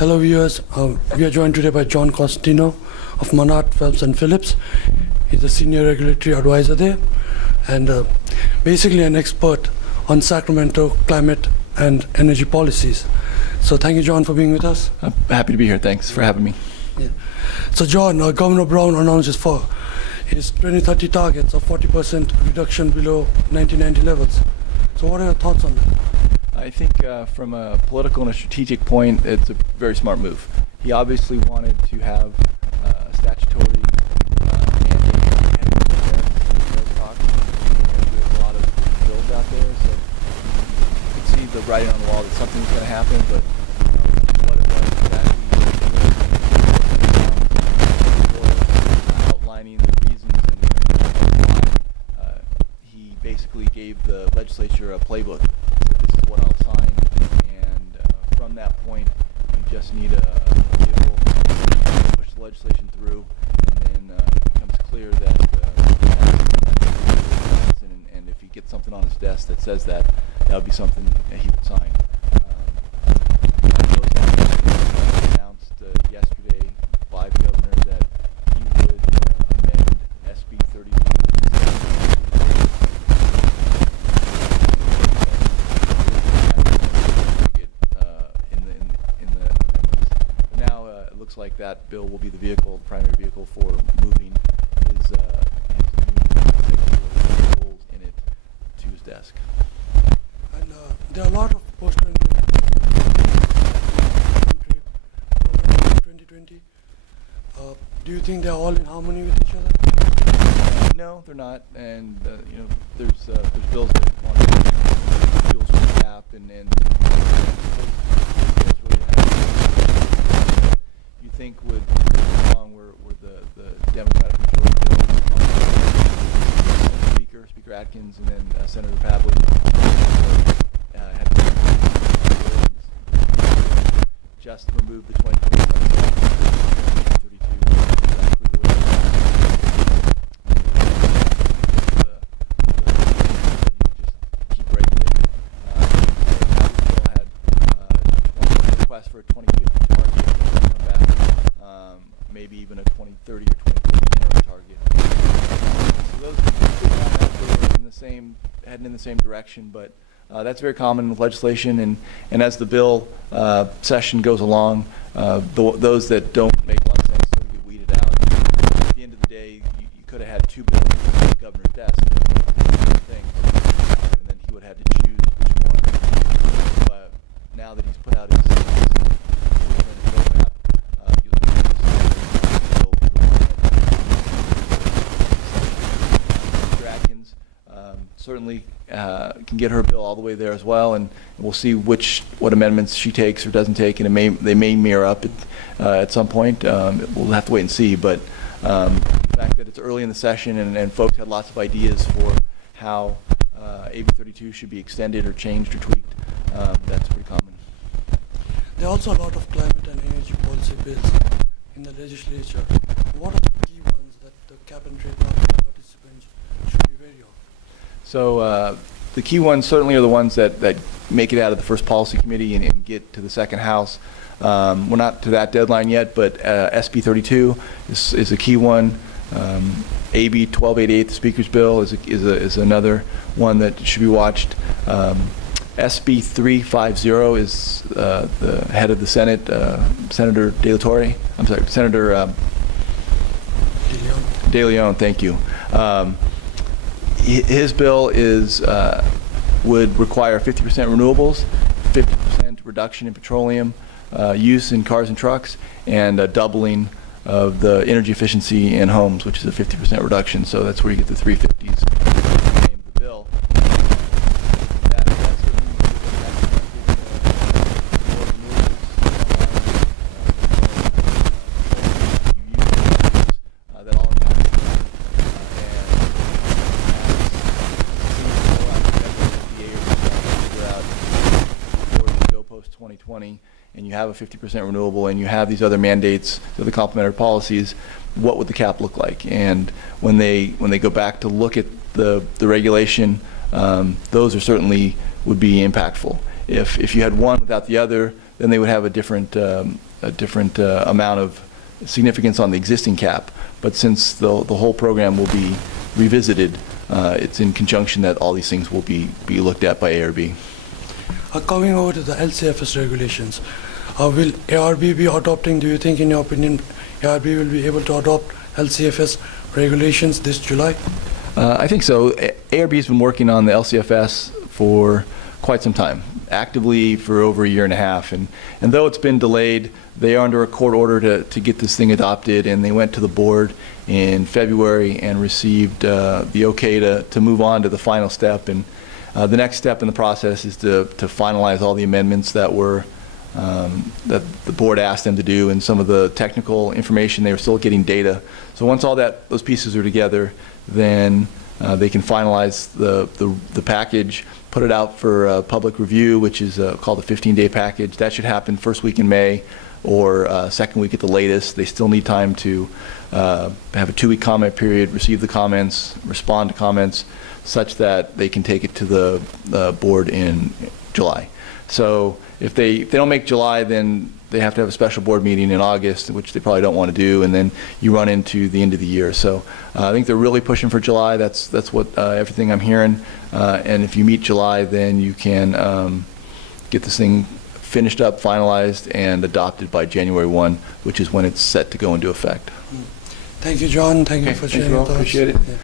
Hello viewers, we are joined today by Jon Costantino of Monarch, Phelps and Phillips. He's a senior regulatory advisor there and basically an expert on Sacramento climate and energy policies. So thank you, Jon, for being with us. I'm happy to be here. Thanks for having me. Yeah. So Jon, Governor Brown announces for his 2030 targets of 40% reduction below 1990 levels. So what are your thoughts on that? I think from a political and a strategic point, it's a very smart move. He obviously wanted to have a statutory mandate on those talks. There's a lot of bills out there, so you can see the writing on the wall that something's going to happen, but what it was exactly outlining the reasons and why he basically gave the legislature a playbook. What I'll sign, and from that point, you just need a vehicle to push the legislation through, and then it becomes clear that and if he gets something on his desk that says that, that would be something that he would sign. Announced yesterday by the governor that he would amend SB 32. Looks like that bill will be the vehicle, the primary vehicle for moving his goals in it to his desk. And there are a lot of post 2020. Do you think they're all in harmony with each other? No, they're not. And there's bills that want to fuels for cap and you think would go along where the Democratic majority Speaker Atkins, and then Senator Pavley had just removed the 2032 exactly the way just keep regulating. Had a request for a 2050 target. Maybe even a 2030 or 2040 target. So those are in the same, heading in the same direction, but that's very common with legislation, and as the bill session goes along, those that don't make a lot of sense sort of get weeded out. At the end of the day, you could have had two bills on the governor's desk, and then he would have had to choose which one. But now that he's put out his roadmap, certainly can get her bill all the way there as well, and we'll see what amendments she takes or doesn't take, and they may mirror up at some point. We'll have to wait and see, but the fact that it's early in the session and folks had lots of ideas for how AB 32 should be extended or changed or tweaked, that's pretty common. There are also a lot of climate and energy policy bills in the legislature. What are the key ones that the cap and trade participants should be wary of? So the key ones certainly are the ones that make it out of the first policy committee and get to the second house. We're not to that deadline yet, but SB 32 is a key one. AB 1288, the Speaker's bill, is another one that should be watched. SB 350 is the head of the Senate, Senator De La Torre. I'm sorry, Senator De Leon. Thank you. His bill would require 50% renewables, 50% reduction in petroleum use in cars and trucks, and a doubling of the energy efficiency in homes, which is a 50% reduction. So that's where you get the 350s name of the bill. Post 2020, and you have a 50% renewable, and you have these other mandates, the complementary policies, what would the cap look like? And when they go back to look at the regulation, those are certainly would be impactful. If you had one without the other, then they would have a different amount of significance on the existing cap. But since the whole program will be revisited, it's in conjunction that all these things will be looked at by ARB. Coming over to the LCFS regulations, will ARB be adopting, do you think, in your opinion, ARB will be able to adopt LCFS regulations this July? I think so. ARB has been working on the LCFS for quite some time, actively for over a year and a half. And though it's been delayed, they are under a court order to get this thing adopted, and they went to the board in February and received the okay to move on to the final step. And the next step in the process is to finalize all the amendments that were that the board asked them to do, and some of the technical information. They were still getting data. So once all those pieces are together, then they can finalize the package, put it out for public review, which is called a 15-day package. That should happen first week in May or second week at the latest. They still need time to have a 2-week comment period, receive the comments, respond to comments, such that they can take it to the board in July. So if they don't make July, then they have to have a special board meeting in August, which they probably don't want to do, and then you run into the end of the year. So I think they're really pushing for July. That's what everything I'm hearing. And if you meet July, then you can get this thing finished up, finalized, and adopted by January 1, which is when it's set to go into effect. Thank you, John. Thank you for sharing your thoughts. Appreciate it. Yeah.